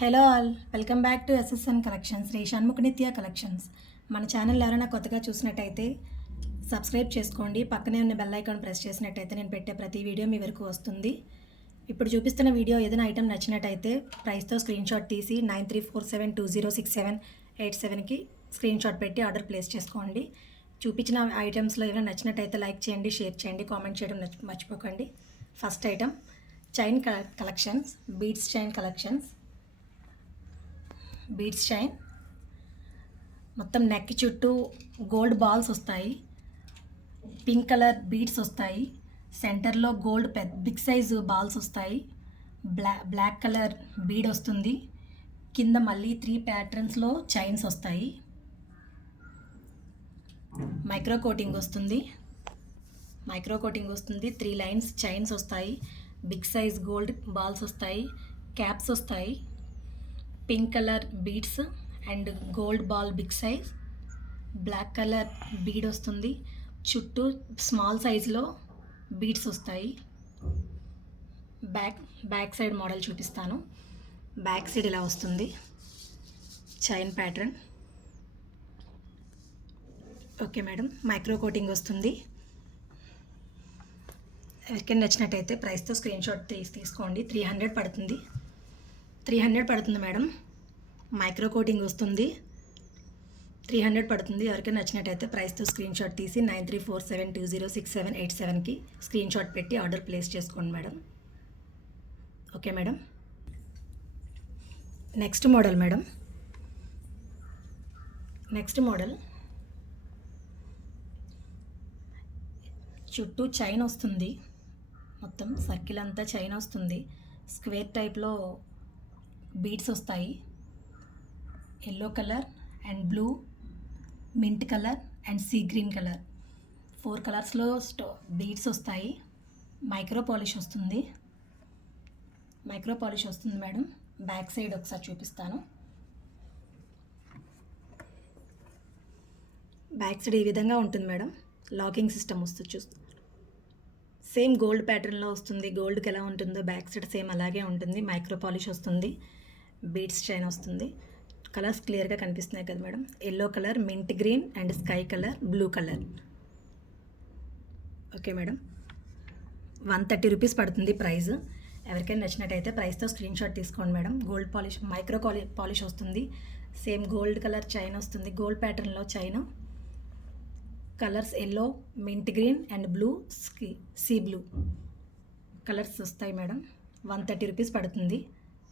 Hello all, welcome back to SSN collections, Shri Shanmukha Nithya collections. మన channel ఎవరైనా కొత్తగా చూసినట్టయితే సబ్స్క్రైబ్ చేసుకోండి. పక్కనే ఉన్న బెల్ ఐకాన్ ప్రెస్ చేసినట్టయితే నేను పెట్టే ప్రతి వీడియో మీ వరకు వస్తుంది. ఇప్పుడు చూపిస్తున్న వీడియో ఏదైనా ఐటమ్ నచ్చినట్టయితే ప్రైస్తో స్క్రీన్ షాట్ తీసి 9347206787కి స్క్రీన్ షాట్ పెట్టి ఆర్డర్ ప్లేస్ చేసుకోండి. చూపించిన ఐటమ్స్లో ఏమైనా నచ్చినట్టయితే లైక్ చేయండి, షేర్ చేయండి, కామెంట్ చేయడం మర్చిపోకండి. First item chain collections, beads chain collections. Beads chain మొత్తం నెక్ చుట్టూ గోల్డ్ బాల్స్ వస్తాయి, పింక్ కలర్ బీడ్స్ వస్తాయి, సెంటర్లో గోల్డ్ బిగ్ సైజు బాల్స్ వస్తాయి, బ్లాక్ కలర్ బీడ్ వస్తుంది, కింద మళ్ళీ 3 ప్యాటర్న్స్లో చైన్స్ వస్తాయి, మైక్రో కోటింగ్ వస్తుంది, 3 లైన్స్ చైన్స్ వస్తాయి, బిగ్ సైజ్ గోల్డ్ బాల్స్ వస్తాయి, క్యాప్స్ వస్తాయి, pink colour beads and gold ball big size, black colour bead వస్తుంది, చుట్టూ స్మాల్ సైజులో బీడ్స్ వస్తాయి. బ్యాక్ సైడ్ మోడల్ చూపిస్తాను. బ్యాక్ సైడ్ ఇలా వస్తుంది chain pattern. Okay madam, micro coating వస్తుంది. ఎవరికైనా నచ్చినట్టయితే ప్రైస్తో స్క్రీన్ షాట్ తీసుకోండి. 300 పడుతుంది మేడం. మైక్రో కోటింగ్ వస్తుంది, 300 పడుతుంది. ఎవరికైనా నచ్చినట్టయితే ప్రైస్తో స్క్రీన్ షాట్ తీసి 9347206787కి స్క్రీన్ షాట్ పెట్టి ఆర్డర్ ప్లేస్ చేసుకోండి madam. Okay madam. Next model చుట్టూ చైన్ వస్తుంది, మొత్తం సర్కిల్ అంతా చైన్ వస్తుంది, స్క్వేర్ టైప్లో బీడ్స్ వస్తాయి, yellow colour and blue, mint colour and sea green colour, 4 కలర్స్లో బీడ్స్ వస్తాయి. మైక్రో పాలిష్ వస్తుంది మేడం. బ్యాక్ సైడ్ ఒకసారి చూపిస్తాను. బ్యాక్ సైడ్ ఈ విధంగా ఉంటుంది మేడం. లాకింగ్ సిస్టమ్ వస్తుంది, చూస్తుంది. సేమ్ గోల్డ్ ప్యాటర్న్లో వస్తుంది. గోల్డ్కి ఎలా ఉంటుందో బ్యాక్ సైడ్ సేమ్ అలాగే ఉంటుంది. మైక్రో పాలిష్ వస్తుంది, బీడ్స్ చైన్ వస్తుంది. కలర్స్ క్లియర్గా కనిపిస్తున్నాయి కదా madam. Yellow colour, mint green and sky colour, blue colour. Okay madam. 130 rupees పడుతుంది ప్రైస్. ఎవరికైనా నచ్చినట్టయితే ప్రైస్తో స్క్రీన్ షాట్ తీసుకోండి madam. Gold polish, micro polish వస్తుంది. సేమ్ గోల్డ్ కలర్ చైన్ వస్తుంది, గోల్డ్ ప్యాటర్న్లో chain. Colours yellow, mint green and blue, sea blue colours వస్తాయి madam. 130 rupees పడుతుంది.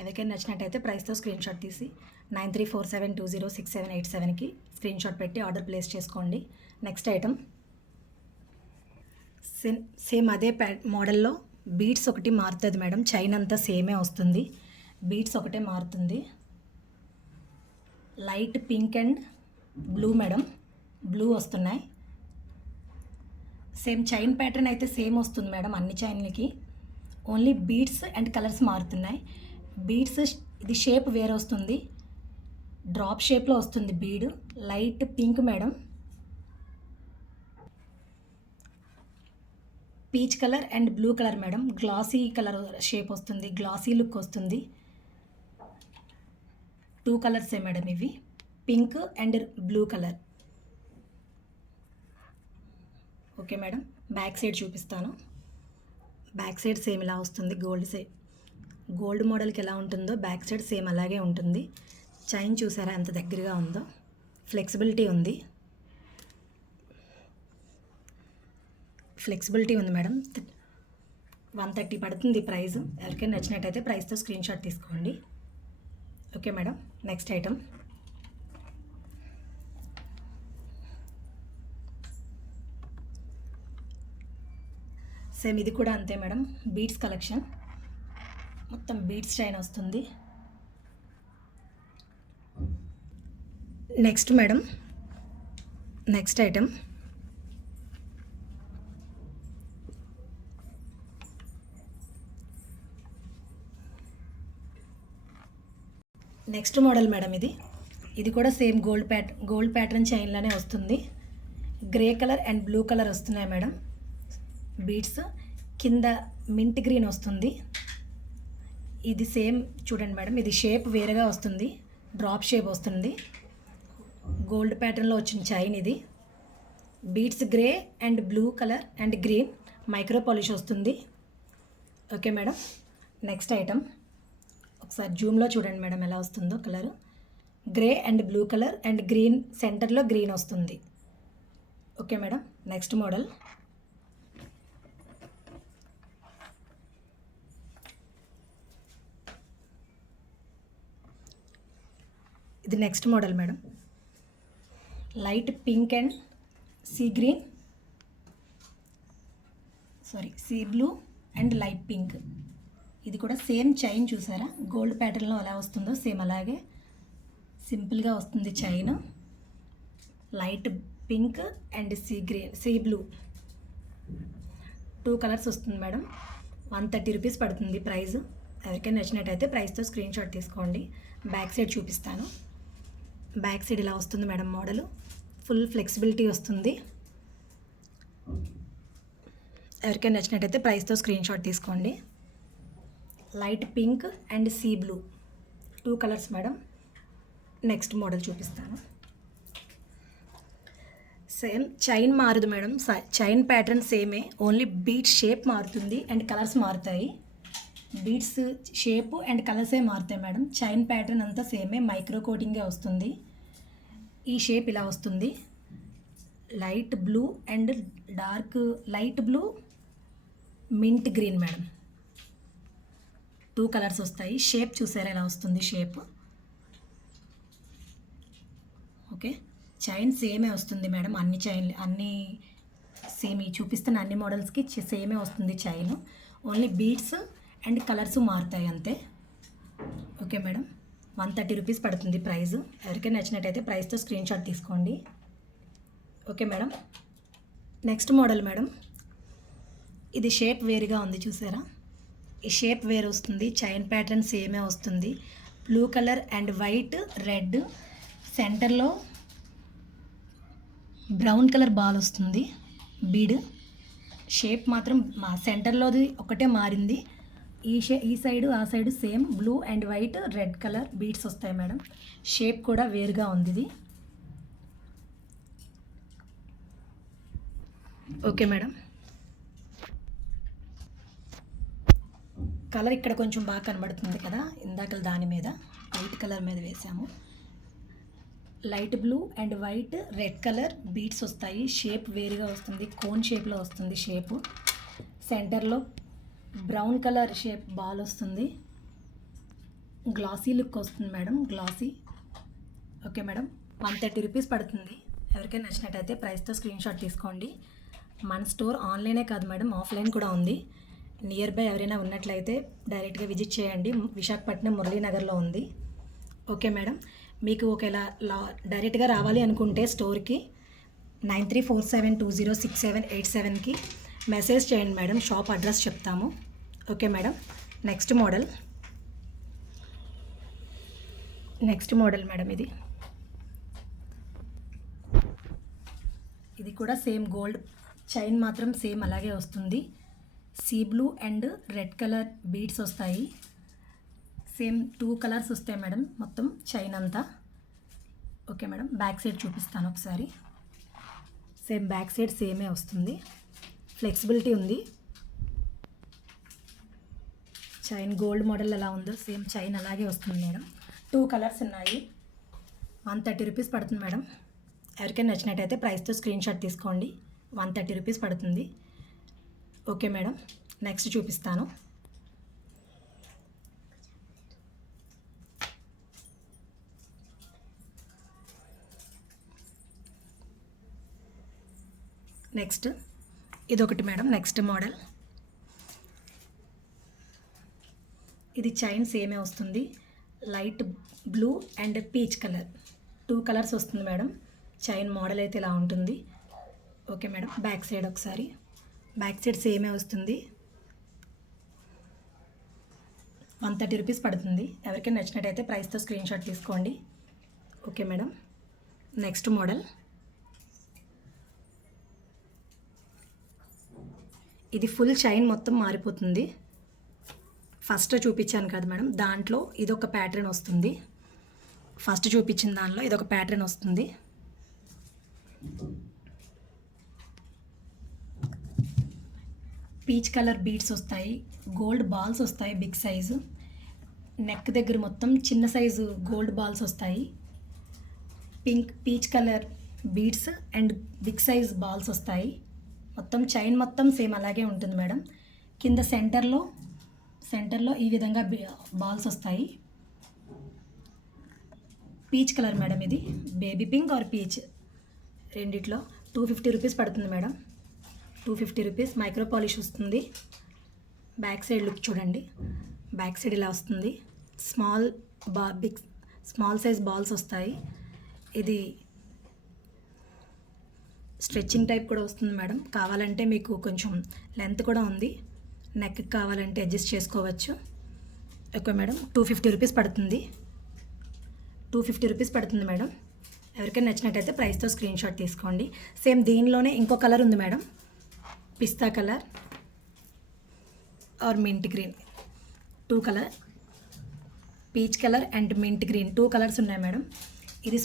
ఎవరికైనా నచ్చినట్టయితే ప్రైస్తో స్క్రీన్ షాట్ తీసి 9347206787కి స్క్రీన్ షాట్ పెట్టి ఆర్డర్ ప్లేస్ చేసుకోండి. నెక్స్ట్ ఐటమ్ సేమ్ అదే మోడల్లో బీడ్స్ ఒకటి మారుతుంది మేడం. చైన్ అంతా సేమే వస్తుంది, బీడ్స్ ఒకటే మారుతుంది. Light pink and blue madam, blue వస్తున్నాయి. సేమ్ చైన్ ప్యాటర్న్ అయితే సేమ్ వస్తుంది మేడం అన్ని చైన్లకి. ఓన్లీ బీడ్స్ అండ్ కలర్స్ మారుతున్నాయి. బీడ్స్ ఇది షేప్ వేరే వస్తుంది, డ్రాప్ షేప్లో వస్తుంది bead. Light pink madam, peach colour and blue colour madam. Glossy colour shape వస్తుంది, గ్లాసీ లుక్ వస్తుంది. 2 కలర్సే మేడం ఇవి, pink and blue colour. Okay madam. Back side చూపిస్తాను. బ్యాక్ సైడ్ సేమ్ ఇలా వస్తుంది. గోల్డ్ మోడల్కి ఎలా ఉంటుందో బ్యాక్ సైడ్ సేమ్ అలాగే ఉంటుంది. చైన్ చూసారా ఎంత దగ్గరగా ఉందో. ఫ్లెక్సిబిలిటీ ఉంది మేడం. 130 పడుతుంది ప్రైస్. ఎవరికైనా నచ్చినట్టయితే ప్రైస్తో స్క్రీన్ షాట్ తీసుకోండి. Okay madam. Next item same ఇది కూడా అంతే మేడం. బీడ్స్ కలెక్షన్, మొత్తం బీడ్స్ చైన్ వస్తుంది. Next item next model madam. ఇది కూడా సేమ్ గోల్డ్ ప్యాటర్న్ చైన్లోనే వస్తుంది. Grey colour and blue colour వస్తున్నాయి మేడం. బీడ్స్ కింద మింట్ గ్రీన్ వస్తుంది, ఇది సేమ్ చూడండి మేడం, ఇది షేప్ వేరేగా వస్తుంది, డ్రాప్ షేప్ వస్తుంది. గోల్డ్ ప్యాటర్న్లో వచ్చిన చైన్ ఇది. Beads grey and blue colour and green micro polish వస్తుంది. Okay madam. నెక్స్ట్ ఐటమ్ ఒకసారి జూమ్లో చూడండి మేడం ఎలా వస్తుందో colour. Grey and blue colour and green, సెంటర్లో గ్రీన్ వస్తుంది. Okay madam. నెక్స్ట్ మోడల్ ఇది. Next model madam, light pink and sea green, sea blue and light pink. ఇది కూడా సేమ్ చైన్ చూసారా, గోల్డ్ ప్యాటర్న్లో ఎలా వస్తుందో సేమ్ అలాగే సింపుల్గా వస్తుంది chain. Light pink and sea green, sea blue, 2 colours వస్తుంది మేడం. 130 రూపీస్ పడుతుంది ప్రైస్. ఎవరికైనా నచ్చినట్టయితే ప్రైస్తో స్క్రీన్ షాట్ తీసుకోండి. బ్యాక్ సైడ్ చూపిస్తాను. బ్యాక్ సైడ్ ఇలా వస్తుంది మేడం మోడలు. ఫుల్ ఫ్లెక్సిబిలిటీ వస్తుంది. ఎవరికైనా నచ్చినట్టయితే ప్రైస్తో స్క్రీన్ షాట్ తీసుకోండి. Light pink and sea blue, 2 colours madam. Next model చూపిస్తాను. సేమ్ చైన్ మారదు మేడం, చైన్ ప్యాటర్న్ సేమే, ఓన్లీ బీడ్స్ షేప్ మారుతుంది అండ్ కలర్స్ మారుతాయి. బీడ్స్ షేపు అండ్ కలర్సే మారుతాయి మేడం. చైన్ ప్యాటర్న్ అంతా సేమే, మైక్రో కోటింగే వస్తుంది. ఈ షేప్ ఇలా వస్తుంది. Light blue and dark light blue, mint green madam, 2 colours వస్తాయి. షేప్ చూసారా ఎలా వస్తుంది షేప్. ఓకే. చైన్ సేమే వస్తుంది మేడం, అన్ని సేమ్ చూపిస్తున్న అన్ని మోడల్స్కి సేమే వస్తుంది chain. Only beads and colours మారుతాయి అంతే. Okay madam. 130 రూపీస్ పడుతుంది ప్రైస్. ఎవరికైనా నచ్చినట్టయితే ప్రైస్తో స్క్రీన్ షాట్ తీసుకోండి. Okay madam. Next model madam, ఇది షేప్ వేరుగా ఉంది చూసారా, ఈ షేప్ వేరు వస్తుంది. చైన్ ప్యాటర్న్ సేమే వస్తుంది. Blue colour and white red, సెంటర్లో బ్రౌన్ కలర్ బాల్ వస్తుంది. బీడ్ షేప్ మాత్రం సెంటర్లోది ఒకటే మారింది. ఈ సైడు ఆ side same blue and white red colour beads వస్తాయి మేడం. షేప్ కూడా వేరుగా ఉంది ఇది. Okay madam. కలర్ ఇక్కడ కొంచెం బాగా కనబడుతుంది కదా, ఇందాక దాని మీద వైట్ కలర్ మీద వేసాము. Light blue and white red colour beads వస్తాయి. షేప్ వేరుగా వస్తుంది, కోన్ షేప్లో వస్తుంది షేపు. సెంటర్లో బ్రౌన్ కలర్ షేప్ బాల్ వస్తుంది. గ్లాసీ లుక్ వస్తుంది madam, glossy. Okay madam. 130 rupees పడుతుంది. ఎవరికైనా నచ్చినట్టయితే ప్రైస్తో స్క్రీన్ షాట్ తీసుకోండి. మన స్టోర్ ఆన్లైనే కాదు మేడం, ఆఫ్లైన్ కూడా ఉంది. నియర్ బై ఎవరైనా ఉన్నట్లయితే డైరెక్ట్గా విజిట్ చేయండి. విశాఖపట్నం మురళీనగర్లో ఉంది. Okay madam. మీకు ఒకవేళ డైరెక్ట్గా రావాలి అనుకుంటే స్టోర్కి 9347206787కి మెసేజ్ చేయండి మేడం, షాప్ అడ్రస్ చెప్తాము. Okay madam. Next model madam, ఇది కూడా సేమ్ గోల్డ్ చైన్ మాత్రం సేమ్ అలాగే వస్తుంది. See blue and red colour beads వస్తాయి. సేమ్ 2 కలర్స్ వస్తాయి మేడం మొత్తం చైన్ అంతా. Okay madam. బ్యాక్ సైడ్ చూపిస్తాను ఒకసారి. సేమ్ బ్యాక్ సైడ్ సేమే వస్తుంది, ఫ్లెక్సిబిలిటీ ఉంది. చైన్ గోల్డ్ మోడల్ ఎలా ఉందో సేమ్ చైన్ అలాగే వస్తుంది మేడం. 2 కలర్స్ ఉన్నాయి. 130 రూపీస్ పడుతుంది మేడం. ఎవరికైనా నచ్చినట్టయితే ప్రైస్తో స్క్రీన్ షాట్ తీసుకోండి. 130 రూపీస్ పడుతుంది. Okay madam. నెక్స్ట్ చూపిస్తాను. నెక్స్ట్ ఇదొకటి మేడం. నెక్స్ట్ మోడల్ ఇది చైన్ సేమే వస్తుంది. Light blue and peach colour 2 colours వస్తుంది మేడం. చైన్ మోడల్ అయితే ఇలా ఉంటుంది. Okay madam. బ్యాక్ సైడ్ ఒకసారి, బ్యాక్ సైడ్ సేమే వస్తుంది. 130 రూపీస్ పడుతుంది. ఎవరికైనా నచ్చినట్టయితే ప్రైస్తో స్క్రీన్ షాట్ తీసుకోండి. Okay madam. నెక్స్ట్ మోడల్ ఇది ఫుల్ చైన్ మొత్తం మారిపోతుంది. ఫస్ట్ చూపించాను కదా మేడం, దాంట్లో ఇదొక ప్యాటర్న్ వస్తుంది. ఫస్ట్ చూపించిన దానిలో ఇదొక ప్యాటర్న్ వస్తుంది. పీచ్ కలర్ బీడ్స్ వస్తాయి, గోల్డ్ బాల్స్ వస్తాయి బిగ్ సైజు. నెక్ దగ్గర మొత్తం చిన్న సైజు గోల్డ్ బాల్స్ వస్తాయి. Peach colour beads and big size balls వస్తాయి. మొత్తం చైన్ మొత్తం సేమ్ అలాగే ఉంటుంది మేడం. కింద సెంటర్లో ఈ విధంగా బాల్స్ వస్తాయి. పీచ్ కలర్ మేడం, ఇది బేబీ పింక్ ఆర్ పీచ్ రెండిట్లో 250 రూపీస్ పడుతుంది మేడం. 250 రూపీస్. మైక్రో పాలిష్ వస్తుంది. బ్యాక్ సైడ్ లుక్ చూడండి. బ్యాక్ సైడ్ ఇలా వస్తుంది. స్మాల్ సైజ్ బాల్స్ వస్తాయి. ఇది స్ట్రెచ్చింగ్ టైప్ కూడా వస్తుంది మేడం. కావాలంటే మీకు కొంచెం లెంత్ కూడా ఉంది, నెక్ కావాలంటే అడ్జస్ట్ చేసుకోవచ్చు. ఓకే మేడం, 250 రూపీస్ పడుతుంది. 250 రూపీస్ పడుతుంది మేడం. ఎవరికైనా నచ్చినట్టయితే ప్రైస్తో స్క్రీన్ షాట్ తీసుకోండి. సేమ్ దీనిలోనే ఇంకో కలర్ ఉంది madam, pista colour or mint green. 2 colour, peach colour and mint green 2 colours ఉన్నాయి మేడం. ఇది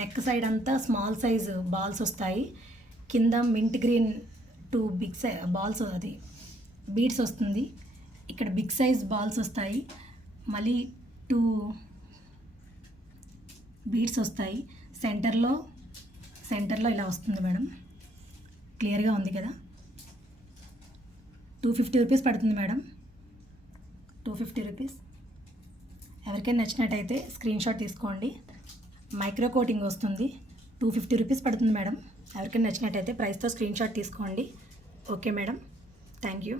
నెక్ సైడ్ అంతా స్మాల్ సైజ్ బాల్స్ వస్తాయి. కింద mint green 2 big size balls, అది బీడ్స్ వస్తుంది. ఇక్కడ బిగ్ సైజ్ బాల్స్ వస్తాయి. మళ్ళీ 2 బీడ్స్ వస్తాయి. సెంటర్లో ఇలా వస్తుంది మేడం. క్లియర్గా ఉంది కదా. 250 రూపీస్ పడుతుంది మేడం. 250 రూపీస్. ఎవరికైనా నచ్చినట్టయితే స్క్రీన్ షాట్ తీసుకోండి. మైక్రో కోటింగ్ వస్తుంది. 250 రూపీస్ పడుతుంది మేడం. ఎవరికైనా నచ్చినట్టయితే ప్రైస్తో స్క్రీన్ షాట్ తీసుకోండి. Okay madam, thank you.